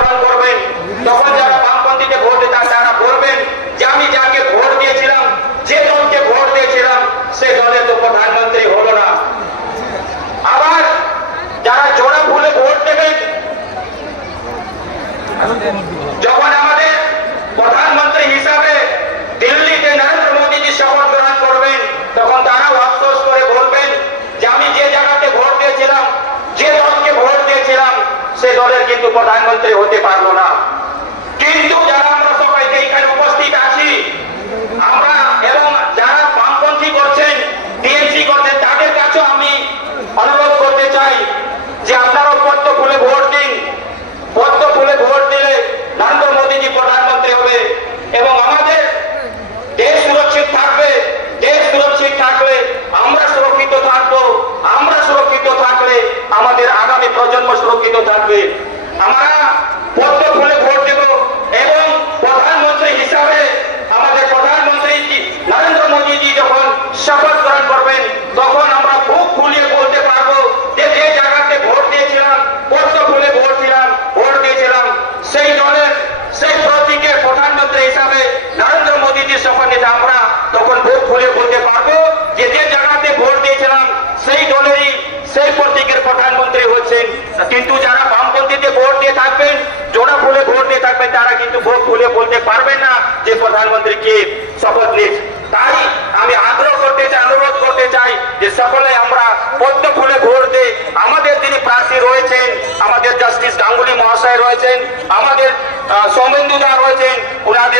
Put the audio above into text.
গ্রহণ করবেন। তখন যারা বামপন্থীতে ভোট দিতেন তারা বলবেন যে আমি যাকে ভোট দিয়েছিলাম, যে দলকে ভোট দিয়েছিলাম, সে দলের তো প্রধানমন্ত্রী হলো না। আবার যারা জোড়া ফুলে ভোট দেবেন, যখন আমাদের প্রধানমন্ত্রী হিসাবে দিল্লিতে নরেন্দ্র মোদীজি শপথ গ্রহণ করবেন, তখন তারাও আফসোস করে বলবেন যে আমি যে জায়গাতে ভোট দিয়েছিলাম যে দলকে ভোট দিয়েছিলাম সে দলের কিন্তু প্রধানমন্ত্রী হতে পারল না। কিন্তু যারা আমরা সবাইকে এখানে উপস্থিত আছি, আমরা এবং যারা বামপন্থী করছেন টিএমসি করছেন, তাদের কাছেও আমি অনুরোধ করতে চাই যে আপনারাও পদ্ম ফুলে ভোট দিন। পদ্ম ফুলে ভোট দিলে নরেন্দ্র মোদীজি প্রধানমন্ত্রী হবে এবং আমাদের দেশ সুরক্ষিত থাকবে, দেশ সুরক্ষিত থাকলে আমরা সুরক্ষিত থাকব, আমরা সুরক্ষিত থাকলে আমাদের আগামী প্রজন্ম সুরক্ষিত থাকবে। আমরা পদ্ম ভোট ফুলিয়ে দিলাম, ভোট দিয়েছিলাম, সেই দলের, সেই প্রতীকের প্রধানমন্ত্রী হিসাবে নরেন্দ্র মোদীজি শপথ নিতে আমরা তখন বুক ফুলে বলতে পারব যে যে জায়গাতে ভোট দিয়েছিলাম, সেই দলেরই, সেই প্রতীকের প্রধানমন্ত্রী হচ্ছেন কিন্তু যারা বামপন্থীতে ভোট দিয়ে থাকবেন জোড়া ফুলে ভোট দিয়ে থাকবেন তারা ফুলে বলতে পারবেন না যে প্রধানমন্ত্রী শপথ নিয়েছে। তাই আমি আগ্রহ করতে চাই, অনুরোধ করতে চাই যে সকলে আমরা পদ্ম ফুলে ভোট দিই। আমাদের যিনি প্রার্থী রয়েছেন, আমাদের জাস্টিস গাঙ্গুলি মহাশয় রয়েছেন, আমাদের সৌমেন্দু দা